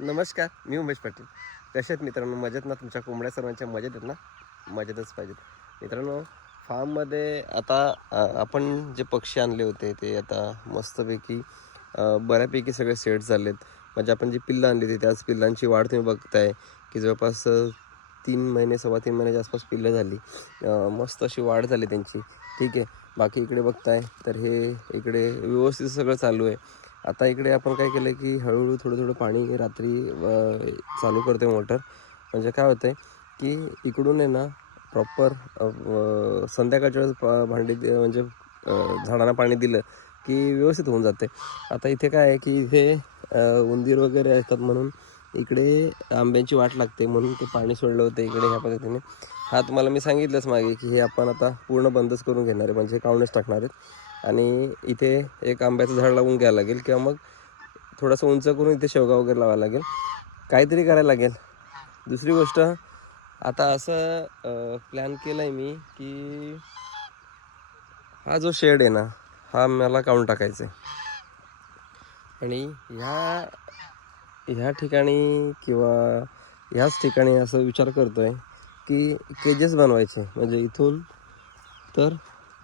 नमस्कार मी उमेश पाटील. कसे मित्रांनो? मजेत ना? तुमच्या कोंबड्या सर्वांच्या मजेत आहेत ना? मजेतच पाहिजेत. मित्रांनो फार्ममध्ये आता आपण जे पक्षी आणले होते ते आता मस्तपैकी बऱ्यापैकी सगळे सेट झालेत. म्हणजे आपण जी पिल्लं आणली होती त्याच पिल्लांची वाढ तुम्ही बघताय की जवळपास तीन महिने सव्वा तीन महिन्याच्या आसपास पिल्लं झाली. मस्त अशी वाढ झाली त्यांची. ठीक आहे. बाकी इकडे बघताय तर हे इकडे व्यवस्थित सगळं चालू आहे. आता इकडे आपण काय केलं की हळूहळू थोडं थोडं पाणी रात्री चालू करते मोटर. म्हणजे काय होतं की इकडून आहे ना प्रॉपर संध्याकाळच्या वेळेस भांडी दे- म्हणजे झाडांना पाणी दिलं की व्यवस्थित होऊन जाते. आता इथे काय आहे की इथे उंदीर वगैरे असतात म्हणून इकडे आंब्यांची वाट लागते म्हणून ते पाणी सोडलं होतं इकडे ह्या पद्धतीने. हा तुम्हाला मी सांगितलंच मागे की हे आपण आता पूर्ण बंदच करून घेणार आहे. म्हणजे काढूनच टाकणार आहेत. आणि इथे एक आंब्याचं झाड लावून घ्यावं लागेल किंवा मग थोडंसं उंच करून इथे शेवगा वगैरे लावायला लागेल. काहीतरी करायला लागेल. दुसरी गोष्ट आता असं प्लॅन केलं आहे मी की हा जो शेड आहे ना हा मला काढून टाकायचा आहे. आणि ह्या ह्या ठिकाणी किंवा ह्याच ठिकाणी असं विचार करतो आहे की केजेस बनवायचे. म्हणजे इथून तर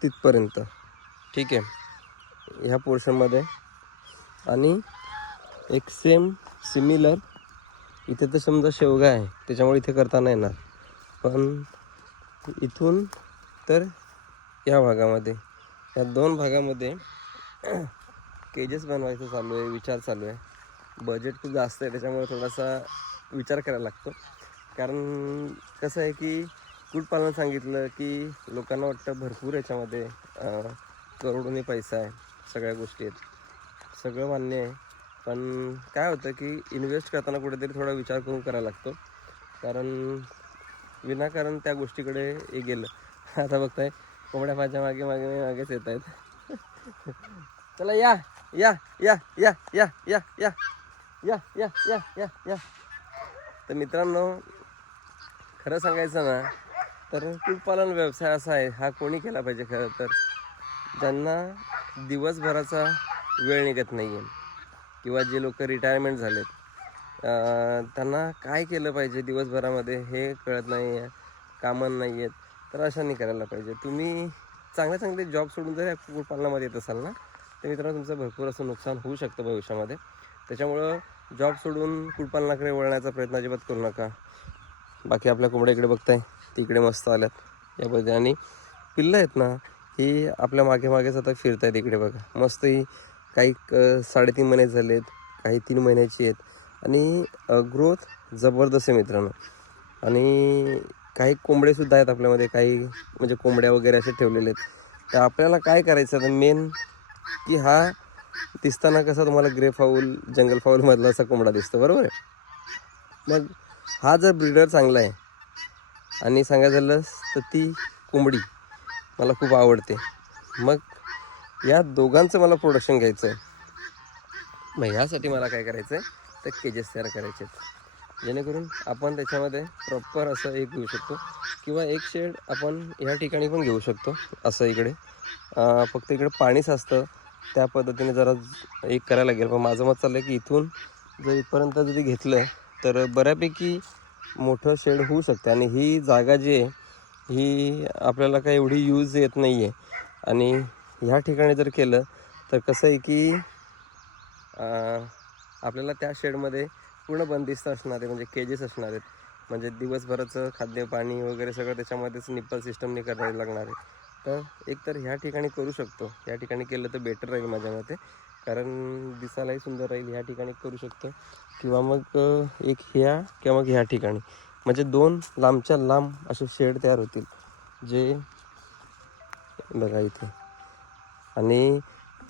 तिथपर्यंत. ठीक आहे. ह्या पोर्शनमध्ये आणि एक सेम सिमिलर इथे तर समजा शेवगा आहे त्याच्यामुळे इथे करता नाही येणार. पण इथून तर या भागामध्ये या दोन भागामध्ये केजेस बनवायचं चालू आहे विचार चालू आहे. बजेट खूप जास्त आहे त्याच्यामुळे थोडासा विचार करायला लागतो. कारण कसं आहे की कुक्कुटपालन सांगितलं की लोकांना वाटतं भरपूर याच्यामध्ये करोडोनी पैसा आहे सगळ्या गोष्टी आहेत सगळं मान्य आहे पण काय होतं की इन्व्हेस्ट करताना कुठेतरी थोडा विचार करून करायला लागतो कारण विनाकारण त्या गोष्टीकडे हे गेलं आता बघताय कोंबड्या माझ्या मागे मागे मागेच येत आहेत चला या या या या या या या या या या या या तर मित्रांनो खरं सांगायचं ना तर कुक्कुटपालन व्यवसाय असा आहे हा कोणी केला पाहिजे खरं तर ज्यांना दिवसभराचा वेळ निघत नाही आहे किंवा जे लोक रिटायरमेंट झालेत त्यांना काय केलं पाहिजे दिवसभरामध्ये हे कळत नाही आहे कामं नाही आहेत तर अशाने करायला पाहिजे. तुम्ही चांगले चांगले जॉब सोडून जर या कुक्कुटपालनामध्ये येत असाल ना तर मित्रांनो तुमचं भरपूर असं नुकसान होऊ शकतं भविष्यामध्ये. त्याच्यामुळं जॉब सोडून कुक्कुटपालनाकडे वळण्याचा प्रयत्न अजिबात करू नका. बाकी आपल्या कोंबड्या इकडे बघताय तिकडे मस्त आल्यात. या पद्धतीने आणि पिल्लं आहेत ना ही आपल्या मागे मागेच आता फिरत आहेत इकडे बघा. मस्त ही काही साडेतीन महिने झालेत काही तीन महिन्याची आहेत. आणि ग्रोथ जबरदस्त आहे मित्रांनो. आणि काही कोंबडेसुद्धा आहेत आपल्यामध्ये काही म्हणजे कोंबड्या वगैरे असे ठेवलेले आहेत. तर आपल्याला काय करायचं आता मेन की हा दिसताना कसा तुम्हाला ग्रे फाऊल जंगल फाऊलमधला असा कोंबडा दिसतो बरोबर आहे? मग हा जर ब्रीडर चांगला आहे आणि सांगायचं झालंस तर ती कोंबडी मला खूप आवडते. मग या दोघांचं मला प्रोडक्शन घ्यायचं आहे मग ह्यासाठी मला काय करायचं आहे तर केजेस तयार करायचे आहेत जेणेकरून आपण त्याच्यामध्ये प्रॉपर असं एक घेऊ शकतो किंवा एक शेड आपण ह्या ठिकाणी पण घेऊ शकतो असं इकडे. फक्त इकडे पाणीच असतं त्या पद्धतीने जरा एक करायला लागेल. पण माझं मत चाललं आहे की इथून जर इथपर्यंत जरी घेतलं तर बऱ्यापैकी मोठं शेड होऊ शकते. आणि ही जागा जी आहे ही आपल्याला काही एवढी यूज येत नाही आहे आणि ह्या ठिकाणी जर केलं तर कसं आहे की आपल्याला त्या शेडमध्ये पूर्ण बंदिस्त असणार आहे म्हणजे केजेस असणार आहेत. म्हणजे दिवसभराचं खाद्य पाणी वगैरे सगळं त्याच्यामध्येच निप्पल सिस्टमने करावी लागणार आहे. तर एक तर ह्या ठिकाणी करू शकतो. या ठिकाणी केलं तर बेटर राहील माझ्या मते. कारण दिसायलाही सुंदर राहील ह्या ठिकाणी करू शकतो. किंवा मग एक ह्या किंवा मग ह्या ठिकाणी. म्हणजे दोन लांबच्या लांब असे शेड तयार होतील जे बघा इथे. आणि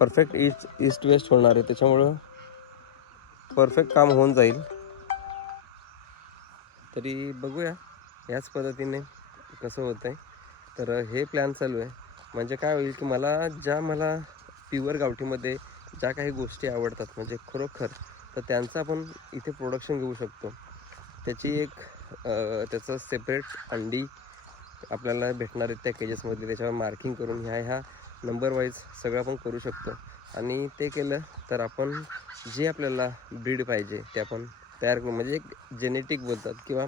परफेक्ट ईस्ट ईस्ट वेस्ट होणार आहे. त्याच्यामुळं परफेक्ट काम होऊन जाईल. तरी बघूया याच पद्धतीने कसं होतं आहे तर हे प्लॅन चालू आहे. म्हणजे काय होईल की मला ज्या मला प्युअर गावठीमध्ये ज्या काही गोष्टी आवडतात म्हणजे खरोखर तर त्यांचं आपण इथे प्रोडक्शन घेऊ शकतो. त्याची एक त्याचं सेपरेट अंडी आपल्याला भेटणार आहेत त्या केजेसमध्ये त्याच्यावर मार्किंग करून ह्या ह्या नंबर वाईज सगळं आपण करू शकतो. आणि ते केलं तर आपण जे आपल्याला ब्रीड पाहिजे ते आपण तयार करू. म्हणजे एक जेनेटिक बोलतात किंवा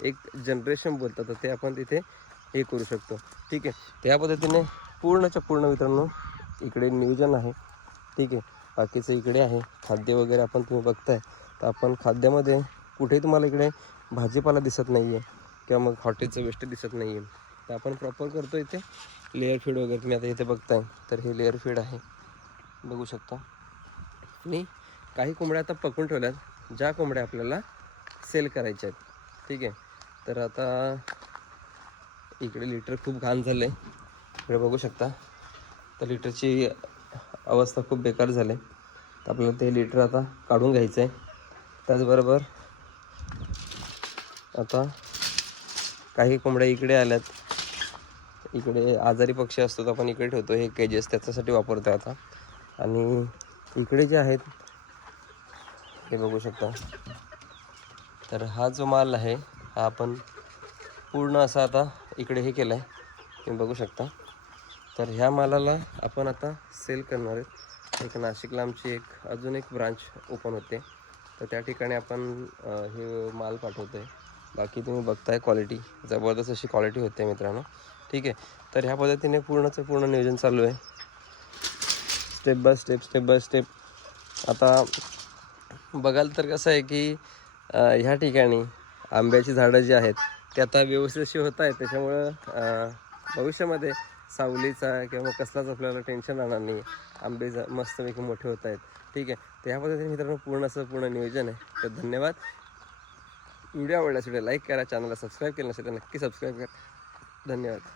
एक जनरेशन बोलतात तर ते आपण तिथे हे करू शकतो. ठीक आहे? त्या पद्धतीने पूर्णच्या पूर्ण मित्रांनो इकडे नियोजन आहे. ठीक आहे? बाकीचं इकडे आहे. खाद्य वगैरे आपण तुम्ही बघताय. तर आपण खाद्यामध्ये कुठेही तुम्हाला इकडे भाजीपाला दिसत नाही आहे किंवा मग हॉटेलचं वेस्ट दिसत नाही आहे तर आपण प्रॉपर करतो इथे लेअर फीड वगैरे. तुम्ही आता इथे बघताय तर हे लेअर फीड आहे. बघू शकता. आणि काही कोंबड्या आता पकडून ठेवल्यात ज्या कोंबड्या आपल्याला सेल करायच्या आहेत. ठीक आहे? तर आता इकडे लिटर खूप घाण झालं आहे इकडे बघू शकता. तर लिटरची अवस्था खूप बेकार झाली. तर आपल्याला ते लिटर आता काढून घ्यायचं आहे त्याचबरोबर आता काही कोंबड्या इकडे आल्यात. इकडे आजारी पक्षी असतो तर आपण इकडे ठेवतो. हे केजेस त्याच्यासाठी वापरतो आता. आणि इकडे जे आहेत हे बघू शकता. तर हा जो माल आहे हा आपण पूर्ण असा आता इकडे हे केलं आहे तुम्ही बघू शकता. तर ह्या मालाला आपण आता सेल करणार आहेत. एक नाशिकला आमची एक अजून एक ब्रांच ओपन होते. तर त्या ठिकाणी आपण हे माल पाठवतो आहे बाकी तुम्ही बघताय क्वालिटी जबरदस्त अशी क्वालिटी होते मित्रांनो. ठीक आहे. तर ह्या पद्धतीने पूर्णचं पूर्ण नियोजन चालू आहे. Step by step step by step आता बघाल तर कसं आहे की ह्या ठिकाणी आंब्याची झाडं जी आहेत ते आता व्यवस्थित अशी होत आहेत. त्याच्यामुळं भविष्यामध्ये सावलीचा किंवा कसलाच आपल्याला टेन्शन राहणार नाही. आंबे मस्तपैकी मोठे होत आहेत. ठीक आहे. तर ह्या पद्धतीने मित्रांनो पूर्ण असं पूर्ण नियोजन आहे. तर धन्यवाद. व्हिडिओ आवडला व्हिडिओ लाईक करा चॅनलला सबस्क्राईब केलं नसेल तर नक्की सबस्क्राईब करा. धन्यवाद.